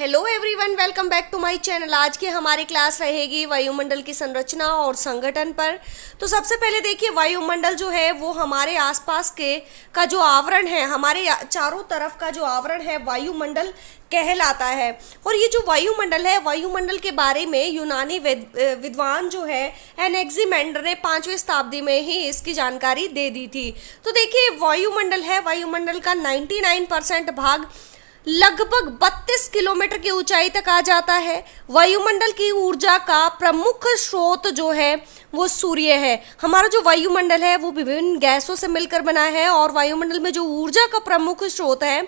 Hello everyone, welcome back to my channel. आज की हमारी क्लास रहेगी वायुमंडल की संरचना और संगठन पर। तो सबसे पहले देखिए, वायुमंडल जो है वो हमारे आसपास के का जो आवरण है, हमारे चारों तरफ का जो आवरण है वायुमंडल कहलाता है। और ये जो वायुमंडल है, वायुमंडल के बारे में यूनानी विद्वान जो है एनेक्सिमेंडर ने 5वीं शताब्दी में ही इसकी जानकारी दे दी थी। तो देखिए, वायुमंडल है, वायुमंडल का 99% भाग लगभग 32 किलोमीटर की ऊंचाई तक आ जाता है। वायुमंडल की ऊर्जा का प्रमुख स्रोत जो है वो सूर्य है। हमारा जो वायुमंडल है वो विभिन्न गैसों से मिलकर बना है और वायुमंडल में जो ऊर्जा का प्रमुख स्रोत है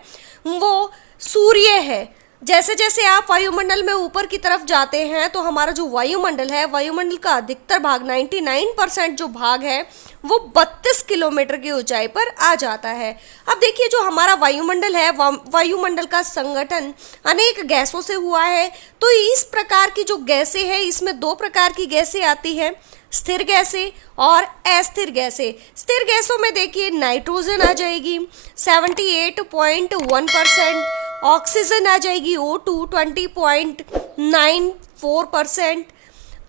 वो सूर्य है। जैसे जैसे आप वायुमंडल में ऊपर की तरफ जाते हैं तो हमारा जो वायुमंडल है, वायुमंडल का अधिकतर भाग 99% जो भाग है वो 32 किलोमीटर की ऊंचाई पर आ जाता है। अब देखिए, जो हमारा वायुमंडल है, वायुमंडल का संगठन अनेक गैसों से हुआ है। तो इस प्रकार की जो गैसें हैं, इसमें दो प्रकार की गैसें आती हैं, स्थिर गैसें और अस्थिर गैसें। स्थिर गैसों में देखिए, नाइट्रोजन आ जाएगी 78.1%, ऑक्सीजन आ जाएगी O2 20.94%,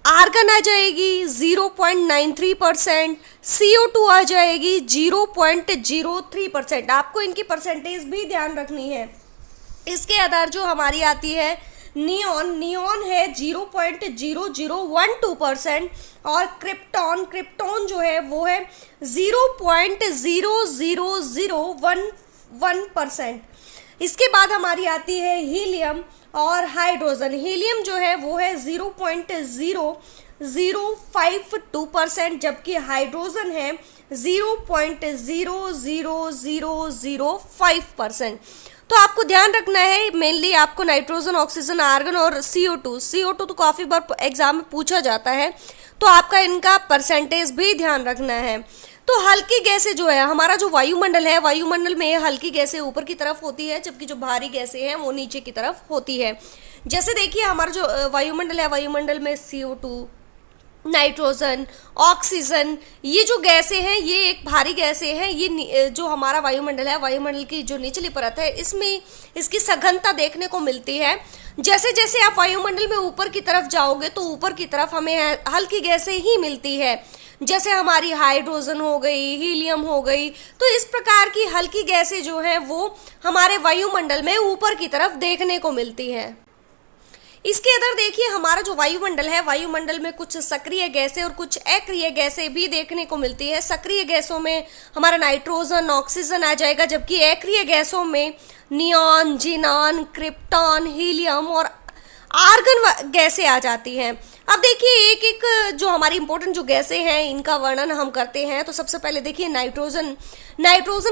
आर्गन आ जाएगी 0.93%, CO2 आ जाएगी 0.03%। आपको इनकी परसेंटेज भी ध्यान रखनी है। इसके आधार जो हमारी आती है नियॉन है 0.0012% और क्रिप्टॉन जो है वो है 0.00011%। इसके बाद हमारी आती है हीलियम और हाइड्रोजन। हीलियम जो है वो है 0.0052%, जबकि हाइड्रोजन है 0.00005%। तो आपको ध्यान रखना है, मेनली आपको नाइट्रोजन, ऑक्सीजन, आर्गन और CO2 तो काफ़ी बार एग्जाम में पूछा जाता है, तो आपका इनका परसेंटेज भी ध्यान रखना है। तो हल्की गैसें जो है, हमारा जो वायुमंडल है, वायुमंडल में हल्की गैसें ऊपर की तरफ होती है, जबकि जो भारी गैसें हैं वो नीचे की तरफ होती है। जैसे देखिए, हमारा जो वायुमंडल है, वायुमंडल में CO2, नाइट्रोजन, ऑक्सीजन, ये जो गैसें हैं ये एक भारी गैसें हैं। ये जो हमारा वायुमंडल है, वायुमंडल की जो निचली परत है, इसमें इसकी सघनता देखने को मिलती है। जैसे जैसे आप वायुमंडल में ऊपर की तरफ जाओगे तो ऊपर की तरफ हमें हल्की गैसें ही मिलती है, जैसे हमारी हाइड्रोजन हो गई, हीलियम हो गई। तो इस प्रकार की हल्की गैसें जो हैं वो हमारे वायुमंडल में ऊपर की तरफ देखने को मिलती हैं। इसके अंदर देखिए, हमारा जो वायुमंडल है, वायुमंडल में कुछ सक्रिय गैसें और कुछ अक्रिय गैसें भी देखने को मिलती है। सक्रिय गैसों में हमारा नाइट्रोजन, ऑक्सीजन आ जाएगा, जबकि अक्रिय गैसों में नियॉन, जिनान, क्रिप्टॉन, हीलियम और आर्गन गैसें आ जाती हैं। अब देखिए, एक एक जो हमारी इंपॉर्टेंट जो गैसें हैं इनका वर्णन हम करते हैं। तो सबसे पहले देखिए, नाइट्रोजन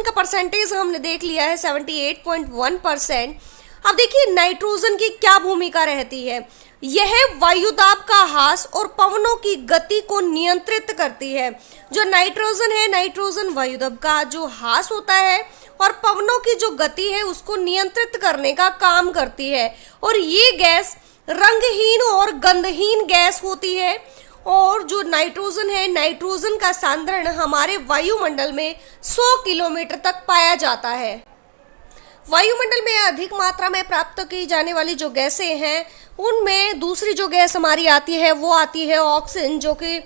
का परसेंटेज हमने देख लिया है 78.1%। अब देखिए, नाइट्रोजन की क्या भूमिका रहती है। यह वायुदाब का ह्रास और पवनों की गति को नियंत्रित करती है। जो नाइट्रोजन है, नाइट्रोजन वायुदाब का जो ह्रास होता है और पवनों की जो गति है उसको नियंत्रित करने का काम करती है। और ये गैस रंगहीन और गंधहीन गैस होती है। और जो नाइट्रोजन है, नाइट्रोजन का सांद्रण हमारे वायुमंडल में 100 किलोमीटर तक पाया जाता है। वायुमंडल में अधिक मात्रा में प्राप्त की जाने वाली जो गैसें हैं उनमें दूसरी जो गैस हमारी आती है वो आती है ऑक्सीजन, जो कि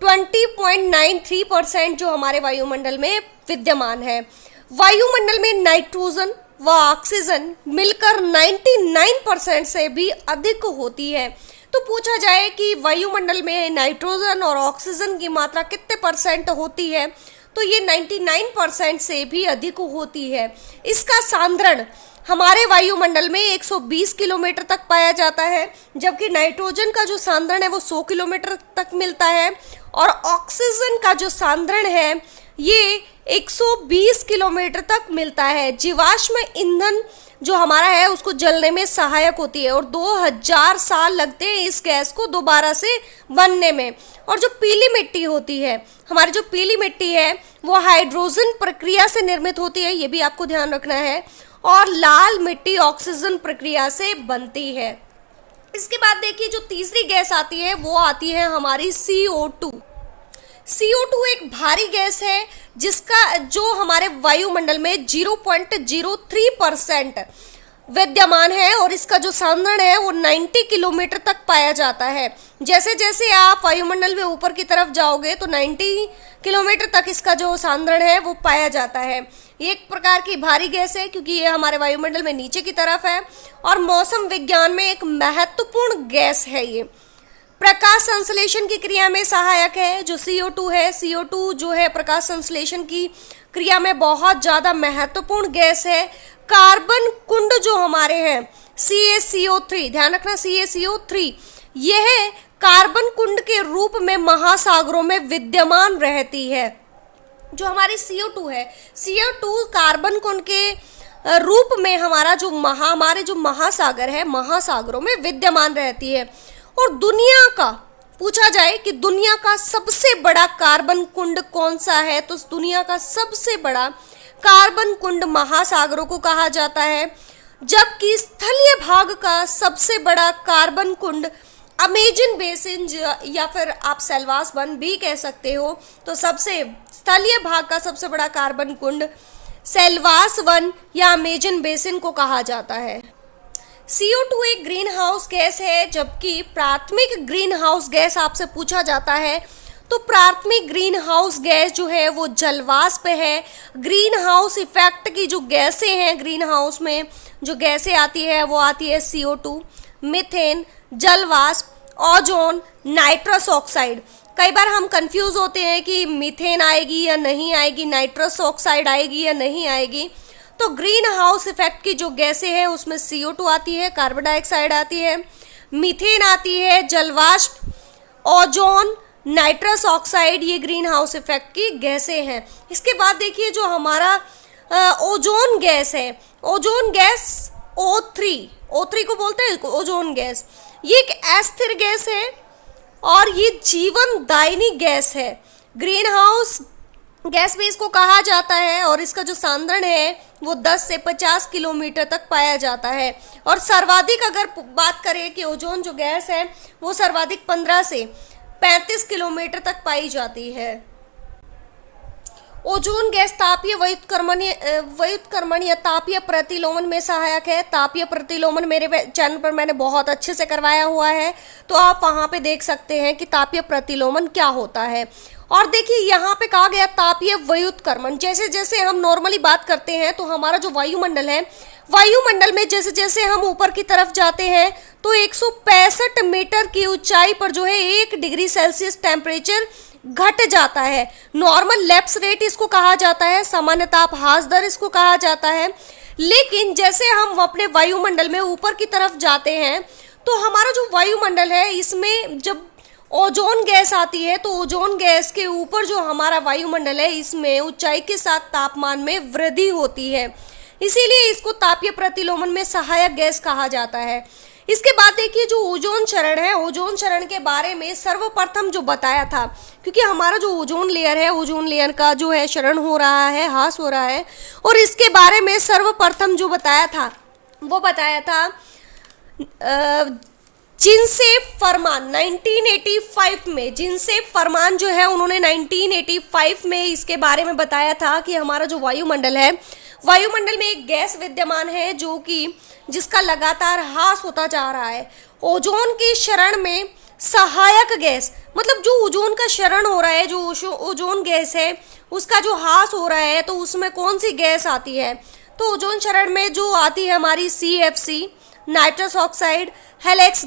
20.93% जो हमारे वायुमंडल में विद्यमान है। वायुमंडल में नाइट्रोजन व ऑक्सीजन मिलकर 99% से भी अधिक होती है। तो पूछा जाए कि वायुमंडल में नाइट्रोजन और ऑक्सीजन की मात्रा कितने परसेंट होती है, तो ये 99% से भी अधिक होती है। इसका सांद्रण हमारे वायुमंडल में 120 किलोमीटर तक पाया जाता है, जबकि नाइट्रोजन का जो सांद्रण है वो 100 किलोमीटर तक मिलता है और ऑक्सीजन का जो सांद्रण है ये 120 किलोमीटर तक मिलता है। जीवाश्म ईंधन जो हमारा है उसको जलने में सहायक होती है और 2000 साल लगते हैं इस गैस को दोबारा से बनने में। और जो पीली मिट्टी होती है, हमारी जो पीली मिट्टी है वो हाइड्रोजन प्रक्रिया से निर्मित होती है, ये भी आपको ध्यान रखना है। और लाल मिट्टी ऑक्सीजन प्रक्रिया से बनती है। इसके बाद देखिए, जो तीसरी गैस आती है वो आती है हमारी CO2। CO2 एक भारी गैस है जिसका जो हमारे वायुमंडल में 0.03% विद्यमान है और इसका जो सांद्रण है वो 90 किलोमीटर तक पाया जाता है। जैसे जैसे आप वायुमंडल में ऊपर की तरफ जाओगे तो 90 किलोमीटर तक इसका जो सांद्रण है वो पाया जाता है। ये एक प्रकार की भारी गैस है क्योंकि ये हमारे वायुमंडल में नीचे की तरफ है और मौसम विज्ञान में एक महत्वपूर्ण गैस है। ये प्रकाश संश्लेषण की क्रिया में सहायक है। जो CO2 है, CO2 जो है प्रकाश संश्लेषण की क्रिया में बहुत ज़्यादा महत्वपूर्ण गैस है। कार्बन कुंड जो हमारे हैं CaCO3, ध्यान रखना CaCO3, यह कार्बन कुंड के रूप में महासागरों में विद्यमान रहती है। जो हमारी CO2 है, CO2 कार्बन कुंड के रूप में हमारे जो महासागर है, महासागरों में विद्यमान रहती है। और दुनिया का पूछा जाए कि दुनिया का सबसे बड़ा कार्बन कुंड कौन सा है, तो दुनिया का सबसे बड़ा कार्बन कुंड महासागरों को कहा जाता है। जबकि स्थलीय भाग का सबसे बड़ा कार्बन कुंड अमेजन बेसिन या फिर आप सेल्वास वन भी कह सकते हो, तो सबसे स्थलीय भाग का सबसे बड़ा कार्बन कुंड सेल्वास वन या अमेजन बेसिन को कहा जाता है। CO2 एक ग्रीन हाउस गैस है, जबकि प्राथमिक ग्रीन हाउस गैस आपसे पूछा जाता है तो प्राथमिक ग्रीन हाउस गैस जो है वो जलवाष्प है। ग्रीन हाउस इफेक्ट की जो गैसें हैं, ग्रीन हाउस में जो गैसें आती है वो आती है CO2, मीथेन, जलवाष्प, ओजोन, नाइट्रस ऑक्साइड। कई बार हम कंफ्यूज होते हैं कि मीथेन आएगी या नहीं आएगी, नाइट्रस ऑक्साइड आएगी या नहीं आएगी। तो ग्रीन हाउस इफेक्ट की जो गैसें हैं उसमें CO2 आती है, कार्बन डाइऑक्साइड आती है, मीथेन आती है, जलवाष्प, ओजोन, नाइट्रस ऑक्साइड, ये ग्रीन हाउस इफेक्ट की गैसें हैं। इसके बाद देखिए जो हमारा ओजोन गैस है, ओजोन गैस O3 को बोलते हैं ओजोन गैस। ये एक अस्थिर गैस है और ये जीवनदायिनी गैस है। ग्रीन हाउस गैस भी इसको कहा जाता है और इसका जो सांद्रण है वो 10 से 50 किलोमीटर तक पाया जाता है। और सर्वाधिक अगर बात करें कि ओजोन जो गैस है वो सर्वाधिक 15 से 35 किलोमीटर तक पाई जाती है। ओजोन गैस तापीय व्युत्क्रमण या तापीय प्रतिलोमन में सहायक है। तापीय प्रतिलोमन मेरे चैनल पर मैंने बहुत अच्छे से करवाया हुआ है, तो आप वहाँ पे देख सकते हैं कि तापीय प्रतिलोमन क्या होता है। और देखिए यहाँ पे कहा गया तापीय व्युत्क्रमण, जैसे जैसे हम नॉर्मली बात करते हैं तो हमारा जो वायुमंडल है, वायुमंडल में जैसे जैसे हम ऊपर की तरफ जाते हैं तो 165 मीटर की ऊंचाई पर जो है 1 डिग्री सेल्सियस टेम्परेचर घट जाता है। नॉर्मल लैप्स रेट इसको कहा जाता है, सामान्य ताप ह्रास दर इसको कहा जाता है। लेकिन जैसे हम अपने वायुमंडल में ऊपर की तरफ जाते हैं तो हमारा जो वायुमंडल है इसमें जब ओजोन गैस आती है तो ओजोन गैस के ऊपर जो हमारा वायुमंडल है इसमें ऊंचाई के साथ तापमान में वृद्धि होती है, इसीलिए इसको तापीय प्रतिलोमन में सहायक गैस कहा जाता है। इसके बाद देखिए जो ओजोन क्षरण है, ओजोन क्षरण के बारे में सर्वप्रथम जो बताया था, क्योंकि हमारा जो ओजोन लेयर है, ओजोन लेयर का जो है क्षरण हो रहा है, ह्रास हो रहा है, और इसके बारे में सर्वप्रथम जो बताया था वो बताया था जिनसेफ फरमान 1985 में। जिनसेफ फरमान जो है उन्होंने 1985 में इसके बारे में बताया था कि हमारा जो वायुमंडल है, वायुमंडल में एक गैस विद्यमान है जो कि जिसका लगातार ह्रास होता जा रहा है। ओजोन के क्षरण में सहायक गैस, मतलब जो ओजोन का क्षरण हो रहा है, जो ओजोन गैस है उसका जो ह्रास हो रहा है, तो उसमें कौन सी गैस आती है, तो ओजोन क्षरण में जो आती है हमारी CFC, nitrous oxide, Helens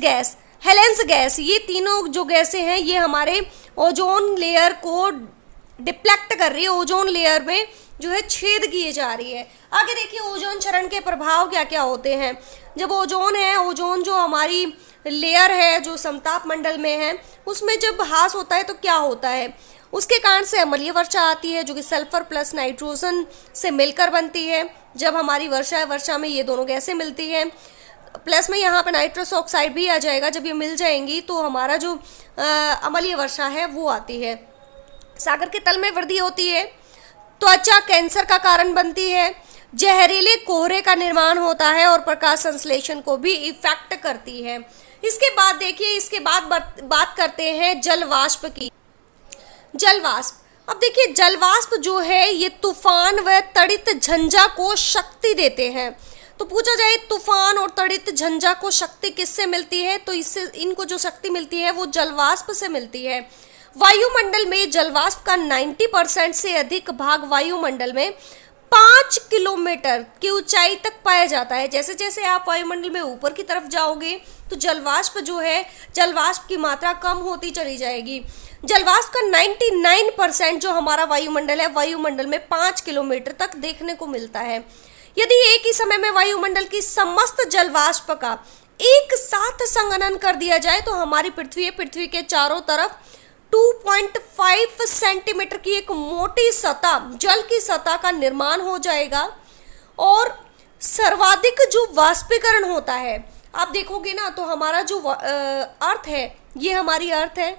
gas, ये तीनों जो गैसें हैं ये हमारे ओजोन लेयर को डिप्लेक्ट कर रही है, ओजोन लेयर में जो है छेद किए जा रही है। आगे देखिए ओजोन क्षरण के प्रभाव क्या क्या होते हैं। जब ओजोन है, ओजोन जो हमारी लेयर है जो समताप मंडल में है उसमें जब ह्रास होता है तो क्या होता है, उसके कारण से अम्लीय वर्षा आती है जो कि सल्फर प्लस नाइट्रोजन से मिलकर बनती है। जब हमारी वर्षा में ये दोनों गैसें मिलती हैं, प्लस में यहाँ पे नाइट्रस ऑक्साइड भी आ जाएगा, जब ये मिल जाएंगी तो हमारा जो अम्लीय वर्षा है वो आती है। सागर के तल में वृद्धि होती है, त्वचा कैंसर का कारण बनती है, जहरीले कोहरे का निर्माण होता है और प्रकाश संश्लेषण को भी इफेक्ट करती है। इसके बाद देखिए, इसके बाद बात करते हैं जलवाष्प की। जलवाष्प, अब देखिए जलवाष्प जो है ये तूफान व तड़ित झंझा को शक्ति देते हैं। तो पूछा जाए तूफान और तड़ित झंझा को शक्ति किससे मिलती है, तो इससे इनको जो शक्ति मिलती है वो जलवाष्प से मिलती है। वायुमंडल में जलवाष्प का 90% से अधिक भाग वायुमंडल में 5 किलोमीटर की ऊंचाई तक पाया जाता है। जैसे जैसे आप वायुमंडल में ऊपर की तरफ जाओगे तो जलवाष्प जो है, जलवाष्प की मात्रा कम होती चली जाएगी। जलवाष्प का 99% जो हमारा वायुमंडल है, वायुमंडल में 5 किलोमीटर तक देखने को मिलता है। यदि एक ही समय में वायुमंडल की समस्त जलवाष्प का एक साथ संघनन कर दिया जाए तो हमारी पृथ्वी के चारों तरफ 2.5 सेंटीमीटर की एक मोटी सतह, जल की सतह का निर्माण हो जाएगा। और सर्वाधिक जो वाष्पीकरण होता है, आप देखोगे ना तो हमारा जो अर्थ है, ये हमारी अर्थ है,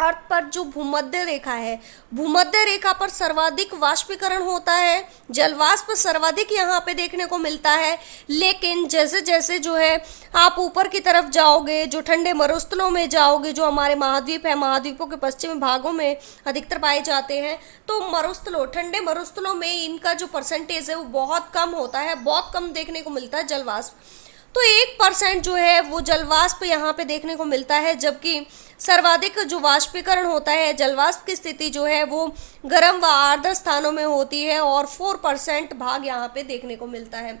अर्थ पर जो भूमध्य रेखा है, भूमध्य रेखा पर सर्वाधिक वाष्पीकरण होता है, जलवाष्प सर्वाधिक यहाँ पे देखने को मिलता है। लेकिन जैसे जैसे जो है आप ऊपर की तरफ जाओगे, जो ठंडे मरुस्थलों में जाओगे, जो हमारे महाद्वीप है, महाद्वीपों के पश्चिमी भागों में अधिकतर पाए जाते हैं, तो ठंडे मरुस्थलों में इनका जो परसेंटेज है वो बहुत कम होता है, बहुत कम देखने को मिलता है जलवाष्प। तो 1% जो है वो जलवाष्प यहाँ पे देखने को मिलता है, जबकि सर्वाधिक जो वाष्पीकरण होता है, जलवाष्प की स्थिति जो है वो गर्म व आर्द्र स्थानों में होती है और 4% भाग यहाँ पे देखने को मिलता है।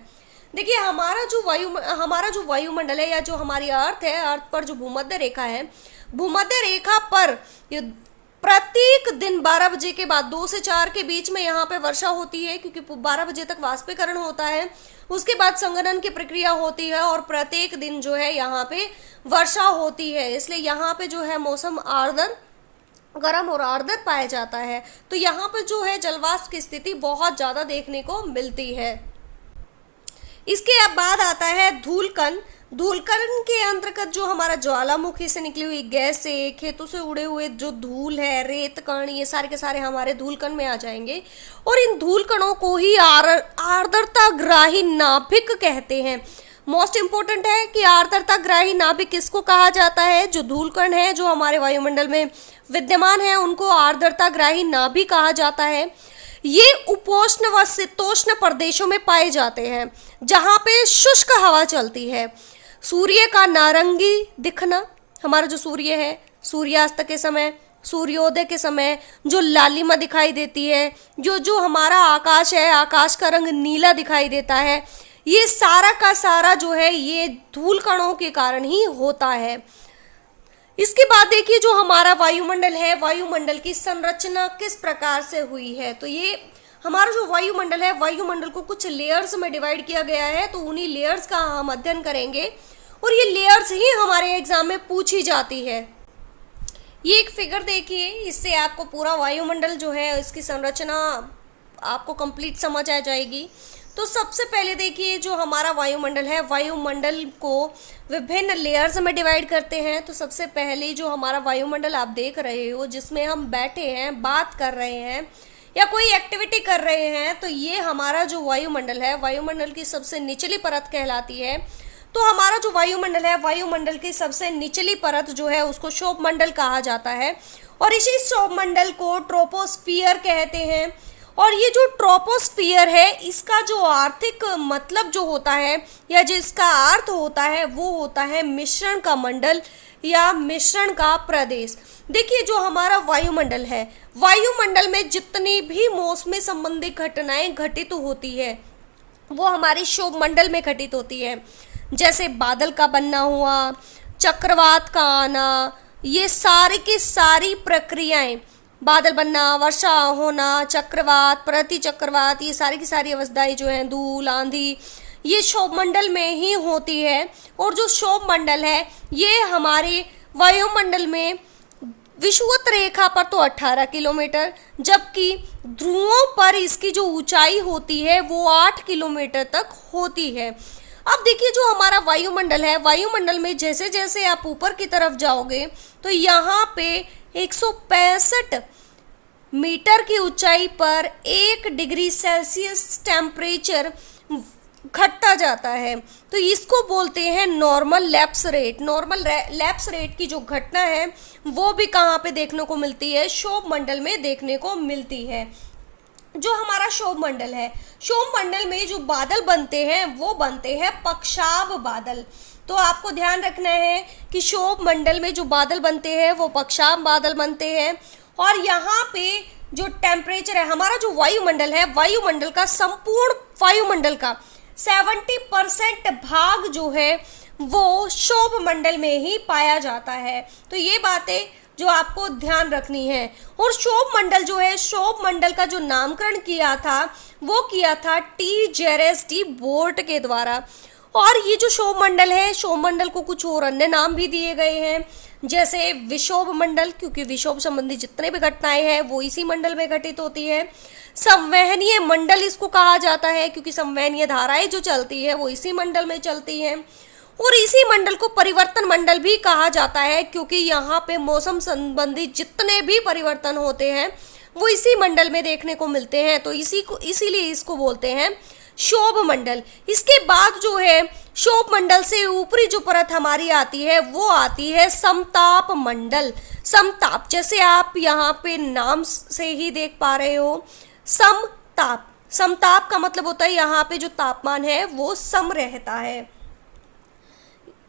देखिए हमारा जो वायुमंडल है या जो हमारी अर्थ है, अर्थ पर जो भूमध्य रेखा है, भूमध्य रेखा पर प्रत्येक दिन 12 बजे के बाद 2 से 4 के बीच में यहाँ पे वर्षा होती है, क्योंकि 12 बजे तक वाष्पीकरण होता है, उसके बाद संघनन की प्रक्रिया होती है और प्रत्येक दिन जो है यहाँ पे वर्षा होती है। इसलिए यहाँ पे जो है मौसम आर्द्र, गर्म और आर्द्र पाया जाता है। तो यहाँ पे जो है जलवाष्प की स्थिति बहुत ज़्यादा देखने को मिलती है। इसके बाद आता है धूलकण। धूलकण के अंतर्गत जो हमारा ज्वालामुखी से निकली हुई गैस से, खेतों से उड़े हुए जो धूल है, रेत कण, ये सारे के सारे हमारे धूलकण में आ जाएंगे। और इन धूलकणों को ही आर्द्रताग्राही नाभिक कहते हैं। मोस्ट इंपोर्टेंट है कि आर्द्रताग्राही नाभिक किसको कहा जाता है, जो धूलकण है जो हमारे वायुमंडल में विद्यमान है उनको आर्द्रताग्राही नाभिक कहा जाता है। ये उपोष्ण व शीतोष्ण प्रदेशों में पाए जाते हैं जहाँ पे शुष्क हवा चलती है। सूर्य का नारंगी दिखना, हमारा जो सूर्य है, सूर्यास्त के समय, सूर्योदय के समय जो लालिमा दिखाई देती है, जो हमारा आकाश है, आकाश का रंग नीला दिखाई देता है, ये सारा का सारा जो है ये धूल कणों के कारण ही होता है। इसके बाद देखिए जो हमारा वायुमंडल है, वायुमंडल की संरचना किस प्रकार से हुई है। तो ये हमारा जो वायुमंडल है, वायुमंडल को कुछ लेयर्स में डिवाइड किया गया है, तो उन्हीं लेयर्स का हम अध्ययन करेंगे और ये लेयर्स ही हमारे एग्जाम में पूछी जाती है। ये एक फिगर देखिए, इससे आपको पूरा वायुमंडल जो है इसकी संरचना आपको कंप्लीट समझ आ जाएगी। तो सबसे पहले देखिए जो हमारा वायुमंडल है, वायुमंडल को विभिन्न लेयर्स में डिवाइड करते हैं। तो सबसे पहले जो हमारा वायुमंडल आप देख रहे हो, जिसमें हम बैठे हैं, बात कर रहे हैं या कोई एक्टिविटी कर रहे हैं, तो ये हमारा जो वायुमंडल है, वायुमंडल की सबसे निचली परत कहलाती है। तो हमारा जो वायुमंडल है, वायुमंडल की सबसे निचली परत जो है उसको क्षोभमंडल कहा जाता है और इसी क्षोभमंडल को ट्रोपोस्फियर कहते हैं। और ये जो ट्रोपोस्फियर है, इसका जो आर्थिक मतलब जो होता है या जिसका अर्थ होता है वो होता है मिश्रण का मंडल या मिश्रण का प्रदेश। देखिए जो हमारा वायुमंडल है, वायुमंडल में जितनी भी मौसमी संबंधी घटनाएं घटित होती है वो हमारे क्षोभमंडल में घटित होती है। जैसे बादल का बनना हुआ, चक्रवात का आना, ये सारी की सारी प्रक्रियाएं, बादल बनना, वर्षा होना, चक्रवात, प्रति चक्रवात, ये सारी की सारी अवस्थाएं जो हैं, धूल, आंधी, ये क्षोभमंडल में ही होती है। और जो क्षोभमंडल है ये हमारे वायुमंडल में विषुवत रेखा पर तो 18 किलोमीटर, जबकि ध्रुवों पर इसकी जो ऊंचाई होती है वो 8 किलोमीटर तक होती है। अब देखिए जो हमारा वायुमंडल है, वायुमंडल में जैसे जैसे आप ऊपर की तरफ जाओगे तो यहाँ पे 165 मीटर की ऊंचाई पर 1 डिग्री सेल्सियस टेम्परेचर घटता जाता है। तो इसको बोलते हैं normal lapse rate. Normal lapse rate की जो घटना है वो भी कहाँ पे देखने को मिलती है, क्षोभमंडल में देखने को मिलती है। जो हमारा क्षोभ मंडल है, क्षोभ मंडल में जो बादल बनते हैं वो बनते हैं पक्षाभ बादल। तो आपको ध्यान रखना है कि क्षोभ मंडल में जो बादल बनते हैं वो पक्षाभ बादल बनते हैं। और यहाँ पे जो टेम्परेचर है, हमारा जो वायुमंडल है, वायुमंडल का संपूर्ण वायुमंडल का 70% भाग जो है वो क्षोभ मंडल में ही पाया जाता है। तो ये बातें जो आपको ध्यान रखनी है। और क्षोभ मंडल जो है, क्षोभ मंडल का जो नामकरण किया था वो किया था टी जेरेस डी बोर्ट के द्वारा। और ये जो क्षोभ मंडल है, क्षोभ मंडल को कुछ और अन्य नाम भी दिए गए हैं, जैसे विक्षोभ मंडल, क्योंकि विक्षोभ संबंधी जितने भी घटनाएं हैं वो इसी मंडल में घटित होती है। संवहनीय मंडल इसको कहा जाता है, क्योंकि संवहनीय धाराएं जो चलती है वो इसी मंडल में चलती हैं। और इसी मंडल को परिवर्तन मंडल भी कहा जाता है, क्योंकि यहाँ पे मौसम संबंधी जितने भी परिवर्तन होते हैं वो इसी मंडल में देखने को मिलते हैं। तो इसीलिए इसको बोलते हैं क्षोभ मंडल। इसके बाद जो है क्षोभ मंडल से ऊपरी जो परत हमारी आती है वो आती है समताप मंडल। समताप, जैसे आप यहाँ पे नाम से ही देख पा रहे हो, समताप। समताप का मतलब होता है यहाँ पे जो तापमान है वो सम रहता है।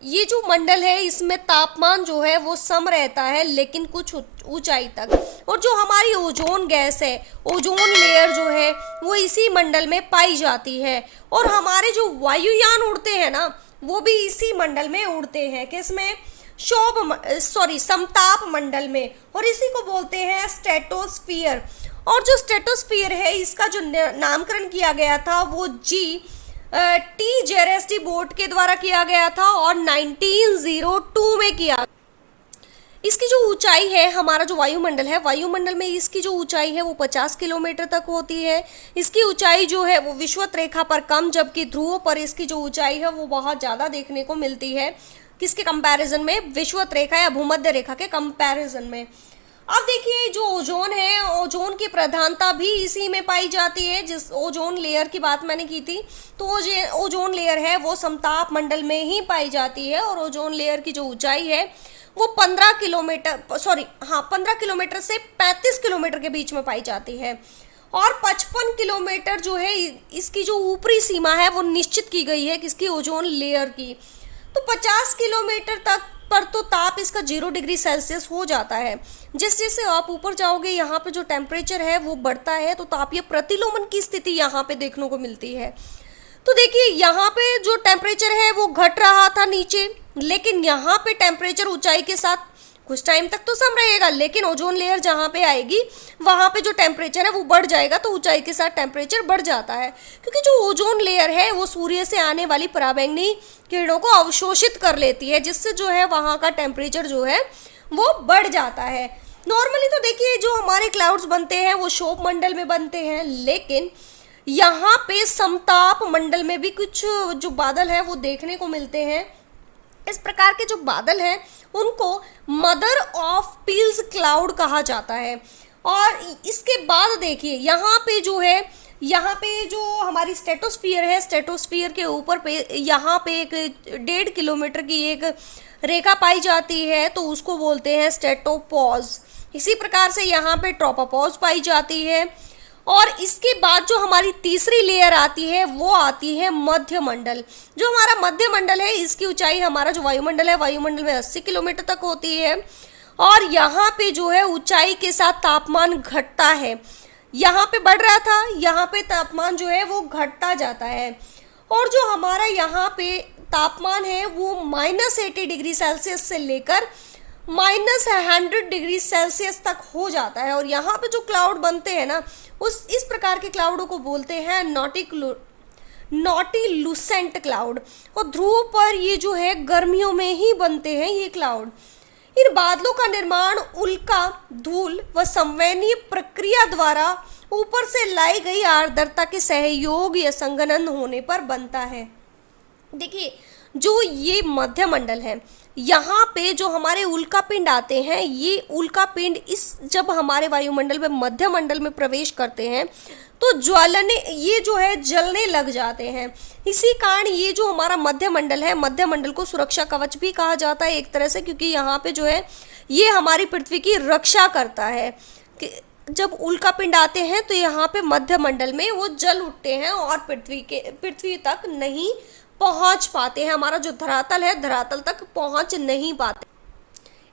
ये जो मंडल है इसमें तापमान जो है वो सम रहता है, लेकिन कुछ ऊंचाई तक। और जो हमारी ओजोन गैस है, ओजोन लेयर जो है वो इसी मंडल में पाई जाती है। और हमारे जो वायुयान उड़ते हैं ना वो भी इसी मंडल में उड़ते हैं। किसमें? समताप मंडल में। और इसी को बोलते हैं स्ट्रेटोस्फियर। और जो स्ट्रेटोस्फियर है इसका जो नामकरण किया गया था वो टी जेरेस डी बोर्ट के द्वारा किया गया था और 1902 में किया। इसकी जो ऊंचाई है, हमारा जो वायुमंडल है, वायुमंडल में इसकी जो ऊंचाई है वो 50 किलोमीटर तक होती है। इसकी ऊंचाई जो है वो विषुवत रेखा पर कम, जबकि ध्रुवों पर इसकी जो ऊंचाई है वो बहुत ज़्यादा देखने को मिलती है। किसके कंपैरिजन में? विषुवत रेखा या भूमध्य रेखा के कंपैरिजन में। अब देखिए जो ओजोन है, ओजोन की प्रधानता भी इसी में पाई जाती है। जिस ओजोन लेयर की बात मैंने की थी, तो ओजोन लेयर है वो समताप मंडल में ही पाई जाती है। और ओजोन लेयर की जो ऊंचाई है वो 15 किलोमीटर से 35 किलोमीटर के बीच में पाई जाती है। और 55 किलोमीटर जो है इसकी जो ऊपरी सीमा है वो निश्चित की गई है, किसकी? ओजोन लेयर की। तो 50 किलोमीटर तक पर तो ताप इसका 0 डिग्री सेल्सियस हो जाता है। जैसे जैसे आप ऊपर जाओगे यहाँ पे जो टेम्परेचर है वो बढ़ता है, तो तापीय प्रतिलोमन की स्थिति यहाँ पे देखने को मिलती है। तो देखिए यहाँ पे जो टेम्परेचर है वो घट रहा था नीचे, लेकिन यहाँ पे टेम्परेचर ऊंचाई के साथ कुछ टाइम तक तो सम रहेगा, लेकिन ओजोन लेयर जहाँ पे आएगी वहाँ पे जो टेम्परेचर है वो बढ़ जाएगा। तो ऊंचाई के साथ टेम्परेचर बढ़ जाता है, क्योंकि जो ओजोन लेयर है वो सूर्य से आने वाली पराबैंगनी किरणों को अवशोषित कर लेती है, जिससे जो है वहाँ का टेम्परेचर जो है वो बढ़ जाता है। नॉर्मली तो देखिए जो हमारे क्लाउड्स बनते हैं वो क्षोभ मंडल में बनते हैं, लेकिन यहाँ पे समताप मंडल में भी कुछ जो बादल है वो देखने को मिलते हैं। इस प्रकार के जो बादल हैं उनको मदर ऑफ पील्स क्लाउड कहा जाता है। और इसके बाद देखिए यहाँ पे जो है, यहाँ पे जो हमारी स्ट्रेटोस्फियर है, स्ट्रेटोस्फियर के ऊपर पे यहाँ पे एक 1.5 किलोमीटर की एक रेखा पाई जाती है, तो उसको बोलते हैं स्ट्रेटोपॉज। इसी प्रकार से यहाँ पे ट्रोपोपॉज पाई जाती है। और इसके बाद जो हमारी तीसरी लेयर आती है वो आती है मध्य मंडल। जो हमारा मध्य मंडल है इसकी ऊंचाई, हमारा जो वायुमंडल है वायुमंडल में 80 किलोमीटर तक होती है। और यहाँ पे जो है ऊंचाई के साथ तापमान घटता है। यहाँ पे बढ़ रहा था, यहाँ पे तापमान जो है वो घटता जाता है। और जो हमारा यहाँ पे तापमान है वो -80 डिग्री सेल्सियस से लेकर -100 डिग्री सेल्सियस तक हो जाता है। और यहाँ पे जो क्लाउड बनते हैं ना, इस प्रकार के क्लाउडों को बोलते हैं नॉटिलुसेंट क्लाउड। और ध्रुव पर ये जो है गर्मियों में ही बनते हैं ये क्लाउड। इन बादलों का निर्माण उल्का, धूल व संवहनीय प्रक्रिया द्वारा ऊपर से लाई गई आर्द्रता के सहयोग या संघनन होने पर बनता है। देखिए जो ये मध्य मंडल है, यहाँ पे जो हमारे उल्का पिंड आते हैं, ये उल्का पिंड जब हमारे वायुमंडल में मध्य मंडल में प्रवेश करते हैं तो ये जो है जलने लग जाते हैं। इसी कारण ये जो हमारा मध्य मंडल है, मध्य मंडल को सुरक्षा कवच भी कहा जाता है एक तरह से, क्योंकि यहाँ पे जो है ये हमारी पृथ्वी की रक्षा करता है। जब उल्का पिंड आते हैं तो यहाँ पे मध्य मंडल में वो जल उठते हैं और पृथ्वी तक नहीं पहुंच पाते हैं। हमारा जो धरातल है, धरातल तक पहुंच नहीं पाते।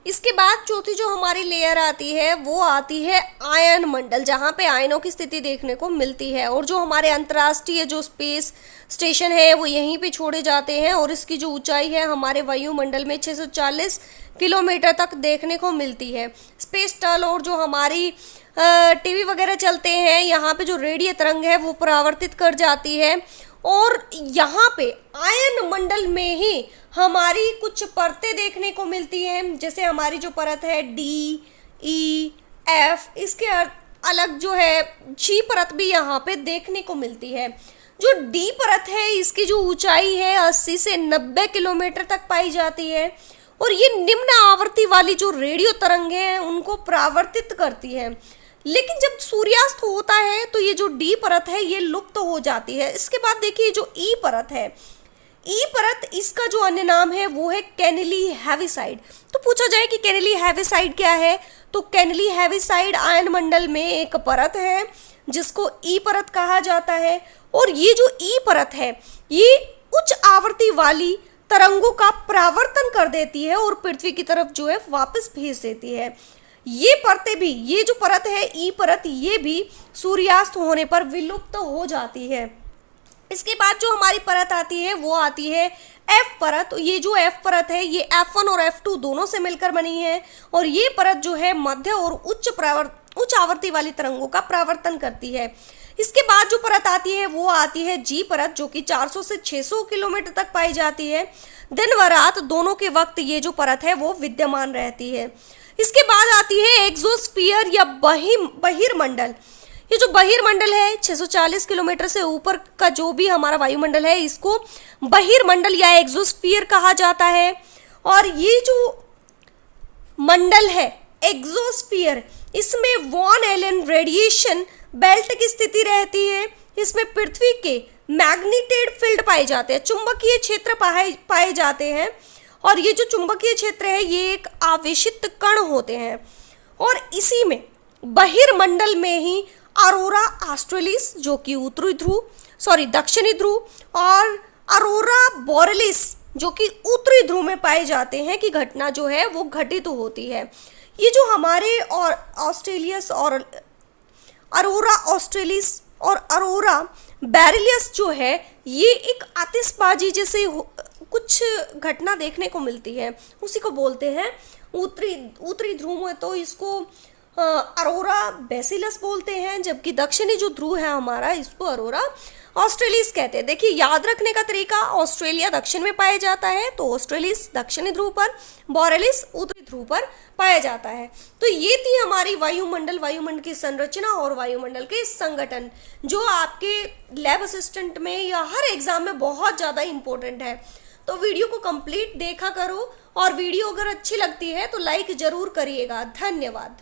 इसके बाद चौथी जो हमारी लेयर आती है वो आती है आयन मंडल, जहाँ पे आयनों की स्थिति देखने को मिलती है। और जो हमारे अंतर्राष्ट्रीय जो स्पेस स्टेशन है वो यहीं पे छोड़े जाते हैं और इसकी जो ऊंचाई है हमारे वायुमंडल में 640 किलोमीटर तक देखने को मिलती है। स्पेस टल और जो हमारी टीवी वगैरह चलते हैं, यहाँ पे जो रेडियो तरंग है वो परावर्तित कर जाती है। और यहाँ पे आयन मंडल में ही हमारी कुछ परतें देखने को मिलती हैं, जैसे हमारी जो परत है डी, ई, एफ, इसके अलग जो है जी परत भी यहाँ पे देखने को मिलती है। जो डी परत है इसकी जो ऊंचाई है 80 से 90 किलोमीटर तक पाई जाती है और ये निम्न आवर्ती वाली जो रेडियो तरंगे हैं उनको परावर्तित करती है। लेकिन जब सूर्यास्त होता है तो ये जो डी परत है ये लुप्त हो जाती है। इसके बाद देखिए जो ई परत है, ई परत इसका जो अन्य नाम है वो है कैनेली हेविसाइड। तो पूछा जाए कि कैनेली हेविसाइड क्या है, तो कैनेली हेविसाइड आयन मंडल में एक परत है जिसको ई परत कहा जाता है। और ये जो ई परत है ये उच्च आवर्ती वाली तरंगों का परावर्तन कर देती है और पृथ्वी की तरफ जो है वापस भेज देती है। ये परतें भी, ये जो परत है ई परत, ये भी सूर्यास्त होने पर विलुप्त हो जाती है। इसके बाद जो हमारी परत आती है वो आती है एफ परत। ये जो एफ परत है ये F1 और F2 दोनों से मिलकर बनी है और ये परत जो है मध्य और उच्च आवर्ती वाली तरंगों का परावर्तन करती है। इसके बाद जो परत आती है वो आती है जी परत, जो कि 400 से 600 किलोमीटर तक पाई जाती है। दिन व रात दोनों के वक्त ये जो परत है वो विद्यमान रहती है। इसके बाद आती है एक्सोस्फीयर या बहिर्मंडल। ये जो बहिर्मंडल है 640 किलोमीटर से ऊपर का जो भी हमारा वायुमंडल है इसको बहिर्मंडल या एक्सोस्फीयर कहा जाता है। और ये जो मंडल है एक्सोस्फीयर, इसमें वॉन एलन रेडिएशन बेल्ट की स्थिति रहती है। इसमें पृथ्वी के मैग्नेटेड फील्ड पाए जाते हैं, चुंबकीय क्षेत्र पाए जाते हैं। और ये जो चुंबकीय क्षेत्र है ये एक आवेशित कण होते हैं। और इसी में बहिर्मंडल में ही अरोरा ऑस्ट्रेलिस जो कि दक्षिणी ध्रुव और अरोरा बोरेलिस जो कि उत्तरी ध्रुव में पाए जाते हैं कि घटना जो है वो घटित होती है। ये जो हमारे और ऑस्ट्रेलियस और अरोरा ऑस्ट्रेलिस और अरोरा बोरेलिस जो है ये एक आतिशबाजी जैसे कुछ घटना देखने को मिलती है, उसी को बोलते हैं उत्तरी ध्रुव में तो इसको अरोरा बेसिलस बोलते हैं, जबकि दक्षिणी जो ध्रुव है हमारा इसको अरोरा ऑस्ट्रेलिस कहते हैं। देखिए याद रखने का तरीका, ऑस्ट्रेलिया दक्षिण में पाया जाता है तो ऑस्ट्रेलिस दक्षिणी ध्रुव पर, बोरेलिस उत्तरी ध्रुव पर पाया जाता है। तो ये थी हमारी वायुमंडल की संरचना और वायुमंडल के संगठन, जो आपके लैब असिस्टेंट में या हर एग्जाम में बहुत ज़्यादा इंपॉर्टेंट है। तो वीडियो को कंप्लीट देखा करो और वीडियो अगर अच्छी लगती है तो लाइक जरूर करिएगा। धन्यवाद।